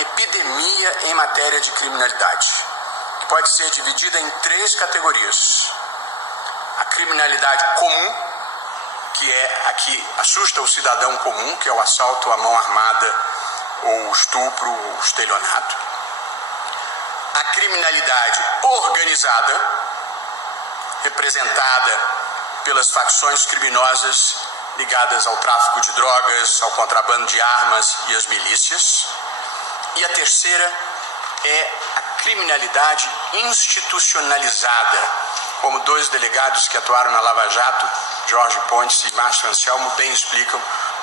epidemia em matéria de criminalidade, que pode ser dividida em 3 categorias. A criminalidade comum, que é a que assusta o cidadão comum, que é o assalto à mão armada, ou o estupro, ou o estelionato. A criminalidade organizada, representada pelas facções criminosas ligadas ao tráfico de drogas, ao contrabando de armas e às milícias. E a terceira é a criminalidade institucionalizada, como 2 delegados que atuaram na Lava Jato, Jorge Pontes e Márcio Anselmo, bem explicam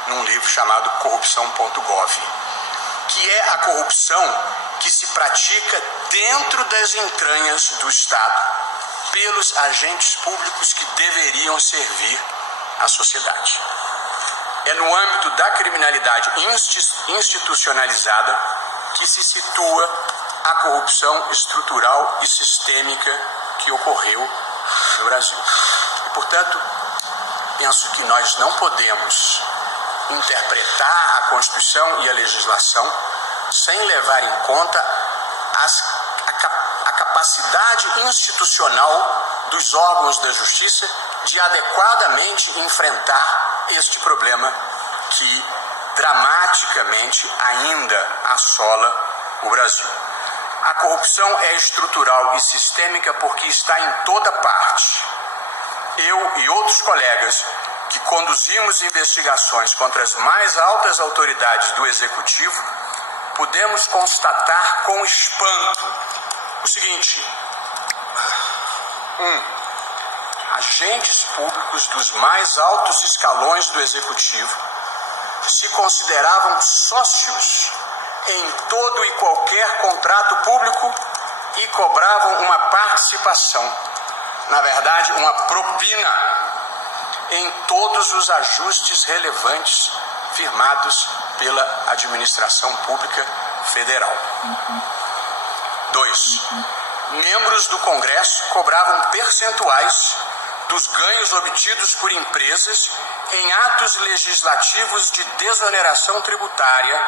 num livro chamado Corrupção.gov, que é a corrupção que se pratica dentro das entranhas do Estado, pelos agentes públicos que deveriam servir à sociedade. É no âmbito da criminalidade institucionalizada que se situa a corrupção estrutural e sistêmica que ocorreu no Brasil. E, portanto, penso que nós não podemos interpretar a Constituição e a legislação sem levar em conta a capacidade institucional dos órgãos da justiça de adequadamente enfrentar este problema que dramaticamente ainda assola o Brasil. A corrupção é estrutural e sistêmica porque está em toda parte. Eu e outros colegas que conduzimos investigações contra as mais altas autoridades do Executivo, podemos constatar com espanto o seguinte: 1. Agentes públicos dos mais altos escalões do Executivo se consideravam sócios em todo e qualquer contrato público e cobravam uma participação, na verdade, uma propina, em todos os ajustes relevantes firmados pela administração pública federal. 2. Membros do Congresso cobravam percentuais dos ganhos obtidos por empresas em atos legislativos de desoneração tributária,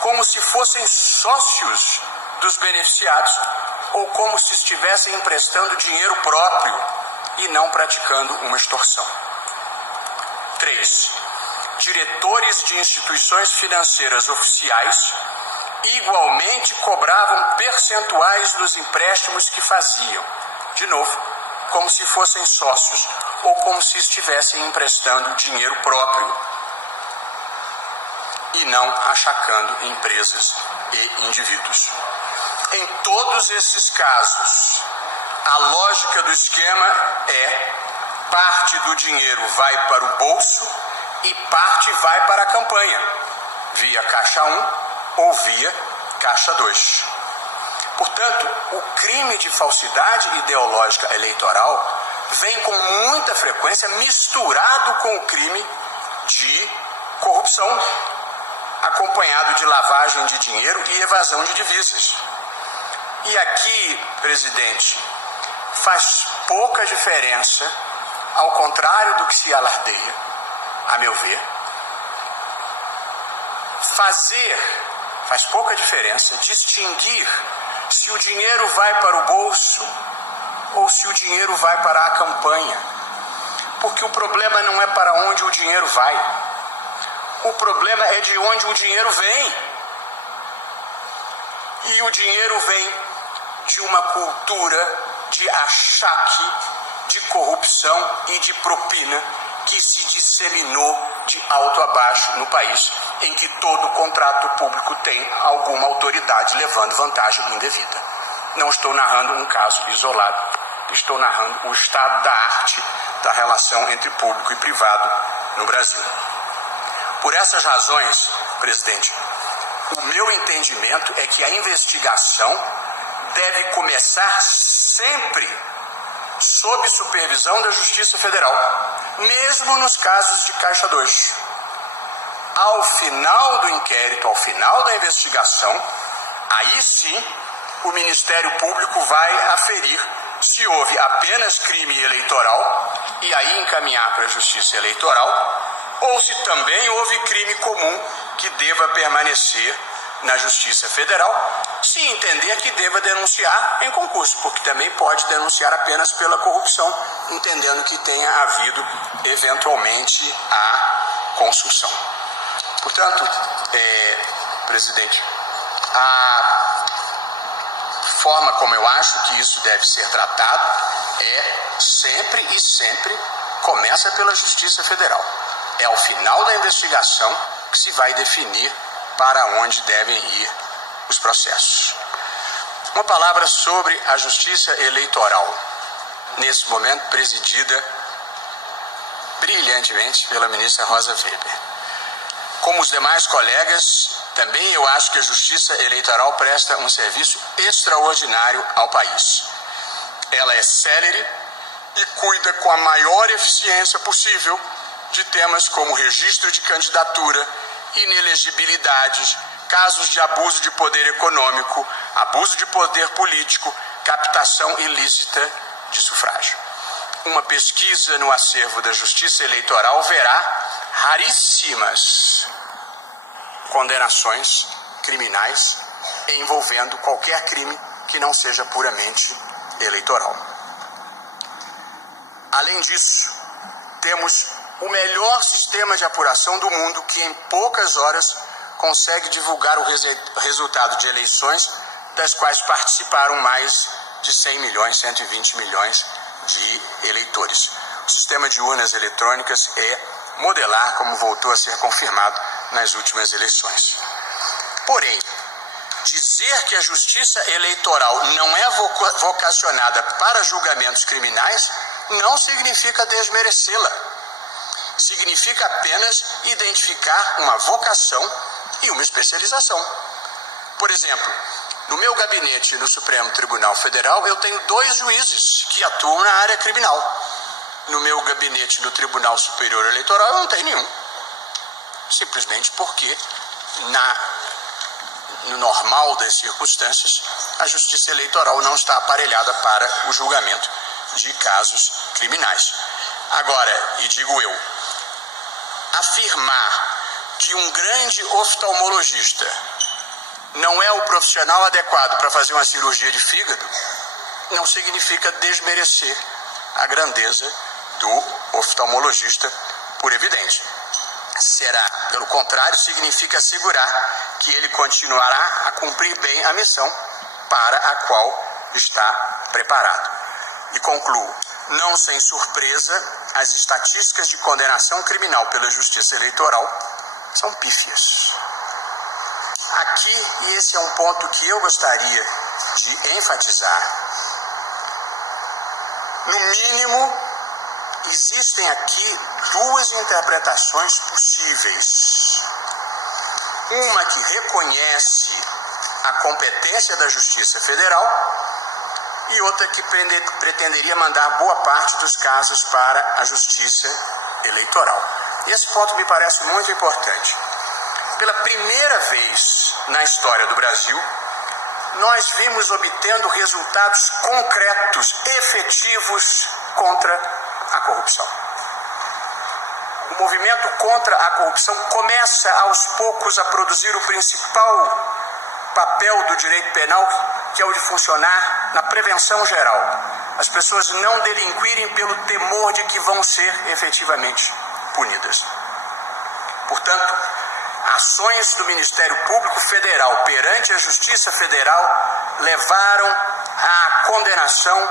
como se fossem sócios dos beneficiados ou como se estivessem emprestando dinheiro próprio e não praticando uma extorsão. 3. Diretores de instituições financeiras oficiais igualmente cobravam percentuais dos empréstimos que faziam, de novo, como se fossem sócios ou como se estivessem emprestando dinheiro próprio e não achacando empresas e indivíduos. Em todos esses casos, a lógica do esquema é: parte do dinheiro vai para o bolso e parte vai para a campanha, via Caixa 1 ou via Caixa 2. Portanto, o crime de falsidade ideológica eleitoral vem com muita frequência misturado com o crime de corrupção, acompanhado de lavagem de dinheiro e evasão de divisas. E aqui, presidente, faz pouca diferença, ao contrário do que se alardeia, a meu ver, faz pouca diferença distinguir se o dinheiro vai para o bolso ou se o dinheiro vai para a campanha. Porque o problema não é para onde o dinheiro vai. O problema é de onde o dinheiro vem. E o dinheiro vem de uma cultura de achaque, de corrupção e de propina que se disseminou de alto a baixo no país, em que todo contrato público tem alguma autoridade levando vantagem indevida. Não estou narrando um caso isolado, estou narrando o estado da arte da relação entre público e privado no Brasil. Por essas razões, presidente, o meu entendimento é que a investigação deve começar sempre sob supervisão da Justiça Federal, mesmo nos casos de Caixa 2. Ao final do inquérito, ao final da investigação, aí sim o Ministério Público vai aferir se houve apenas crime eleitoral e aí encaminhar para a Justiça Eleitoral, ou se também houve crime comum que deva permanecer na Justiça Federal, se entender que deva denunciar em concurso, porque também pode denunciar apenas pela corrupção, entendendo que tenha havido eventualmente a consulção. Portanto, presidente, a forma como eu acho que isso deve ser tratado sempre começa pela Justiça Federal. É ao final da investigação que se vai definir para onde devem ir os processos. Uma palavra sobre a Justiça Eleitoral, nesse momento presidida brilhantemente pela ministra Rosa Weber. Como os demais colegas, também eu acho que a Justiça Eleitoral presta um serviço extraordinário ao país. Ela é célere e cuida com a maior eficiência possível de temas como registro de candidatura, inelegibilidades, casos de abuso de poder econômico, abuso de poder político, captação ilícita de sufrágio. Uma pesquisa no acervo da Justiça Eleitoral verá raríssimas condenações criminais envolvendo qualquer crime que não seja puramente eleitoral. Além disso, temos o melhor sistema de apuração do mundo que em poucas horas consegue divulgar o resultado de eleições das quais participaram mais de 100 milhões, 120 milhões de eleitores. O sistema de urnas eletrônicas é modelar, como voltou a ser confirmado nas últimas eleições. Porém, dizer que a Justiça Eleitoral não é vocacionada para julgamentos criminais não significa desmerecê-la. Significa apenas identificar uma vocação e uma especialização. Por exemplo, no meu gabinete no Supremo Tribunal Federal, eu tenho 2 juízes que atuam na área criminal. No meu gabinete no Tribunal Superior Eleitoral, eu não tenho nenhum. Simplesmente porque, no normal das circunstâncias, a Justiça Eleitoral não está aparelhada para o julgamento de casos criminais. Agora, e digo eu, afirmar que um grande oftalmologista não é o profissional adequado para fazer uma cirurgia de fígado não significa desmerecer a grandeza do oftalmologista, por evidente. Será, pelo contrário, significa assegurar que ele continuará a cumprir bem a missão para a qual está preparado. E concluo, não sem surpresa, as estatísticas de condenação criminal pela Justiça Eleitoral são pífias. Aqui, e esse é um ponto que eu gostaria de enfatizar, no mínimo, existem aqui 2 interpretações possíveis. Uma que reconhece a competência da Justiça Federal e outra que pretenderia mandar boa parte dos casos para a Justiça Eleitoral. Esse ponto me parece muito importante. Pela primeira vez na história do Brasil, nós vimos obtendo resultados concretos, efetivos contra a corrupção. O movimento contra a corrupção começa aos poucos a produzir o principal papel do direito penal, que é o de funcionar na prevenção geral. As pessoas não delinquirem pelo temor de que vão ser efetivamente punidas. Portanto, ações do Ministério Público Federal perante a Justiça Federal levaram à condenação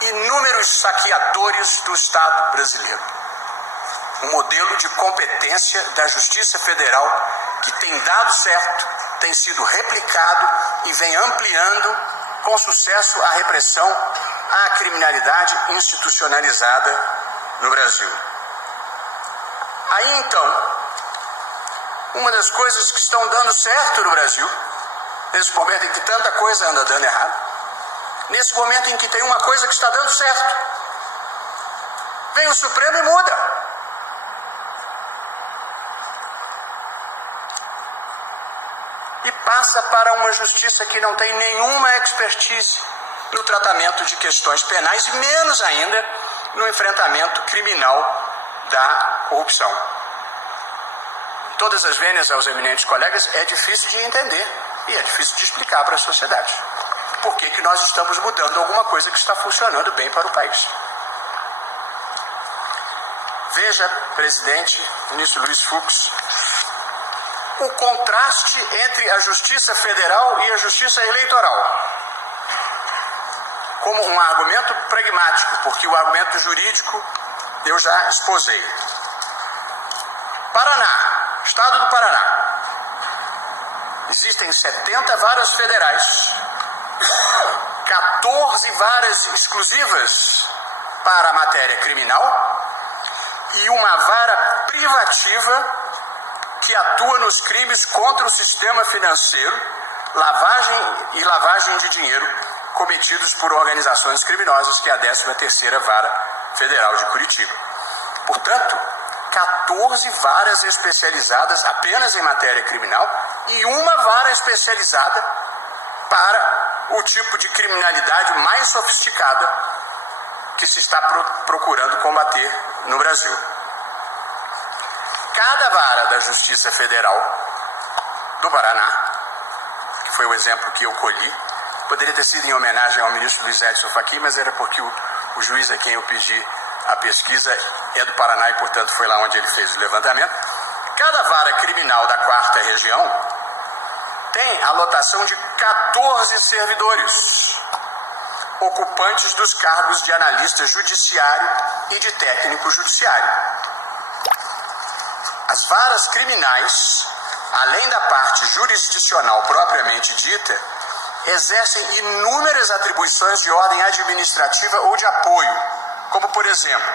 inúmeros saqueadores do Estado brasileiro. Um modelo de competência da Justiça Federal que tem dado certo, tem sido replicado e vem ampliando com sucesso a repressão à criminalidade institucionalizada no Brasil. Aí então, uma das coisas que estão dando certo no Brasil, nesse momento em que tanta coisa anda dando errado, nesse momento em que tem uma coisa que está dando certo, vem o Supremo e muda. E passa para uma justiça que não tem nenhuma expertise no tratamento de questões penais e menos ainda no enfrentamento criminal da corrupção. todas as vênias aos eminentes colegas, é difícil de entender e é difícil de explicar para a sociedade. Por que nós estamos mudando alguma coisa que está funcionando bem para o país? Veja, presidente, ministro Luiz Fux, o contraste entre a Justiça Federal e a Justiça Eleitoral, como um argumento pragmático, porque o argumento jurídico eu já exposei. Paraná, Estado do Paraná. Existem 70 varas federais, 14 varas exclusivas para a matéria criminal e uma vara privativa que atua nos crimes contra o sistema financeiro, lavagem de dinheiro cometidos por organizações criminosas, que é a 13ª Vara Federal de Curitiba. Portanto, 14 varas especializadas apenas em matéria criminal e uma vara especializada para o tipo de criminalidade mais sofisticada que se está procurando combater no Brasil. Cada vara da Justiça Federal do Paraná, que foi o exemplo que eu colhi, poderia ter sido em homenagem ao ministro Luiz Edson Fachin, mas era porque o juiz a quem eu pedi a pesquisa é do Paraná e, portanto, foi lá onde ele fez o levantamento. Cada vara criminal da 4ª região tem a lotação de 14 servidores, ocupantes dos cargos de analista judiciário e de técnico judiciário. As varas criminais, além da parte jurisdicional propriamente dita, exercem inúmeras atribuições de ordem administrativa ou de apoio, como, por exemplo,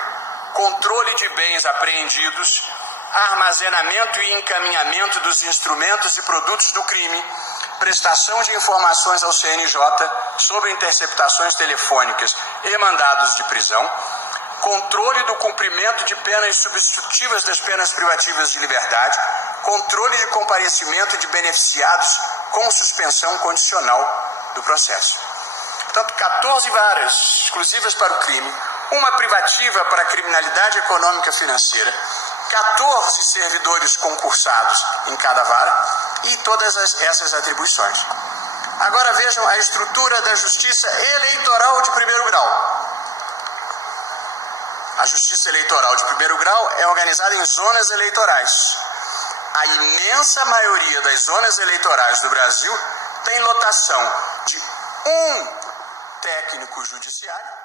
controle de bens apreendidos, armazenamento e encaminhamento dos instrumentos e produtos do crime, prestação de informações ao CNJ sobre interceptações telefônicas e mandados de prisão, controle do cumprimento de penas substitutivas das penas privativas de liberdade, controle de comparecimento de beneficiados com suspensão condicional do processo. Portanto, 14 varas exclusivas para o crime, uma privativa para a criminalidade econômica financeira, 14 servidores concursados em cada vara e todas essas atribuições. Agora vejam a estrutura da Justiça Eleitoral de primeiro grau. A Justiça Eleitoral de primeiro grau é organizada em zonas eleitorais. A imensa maioria das zonas eleitorais do Brasil tem lotação de um técnico judiciário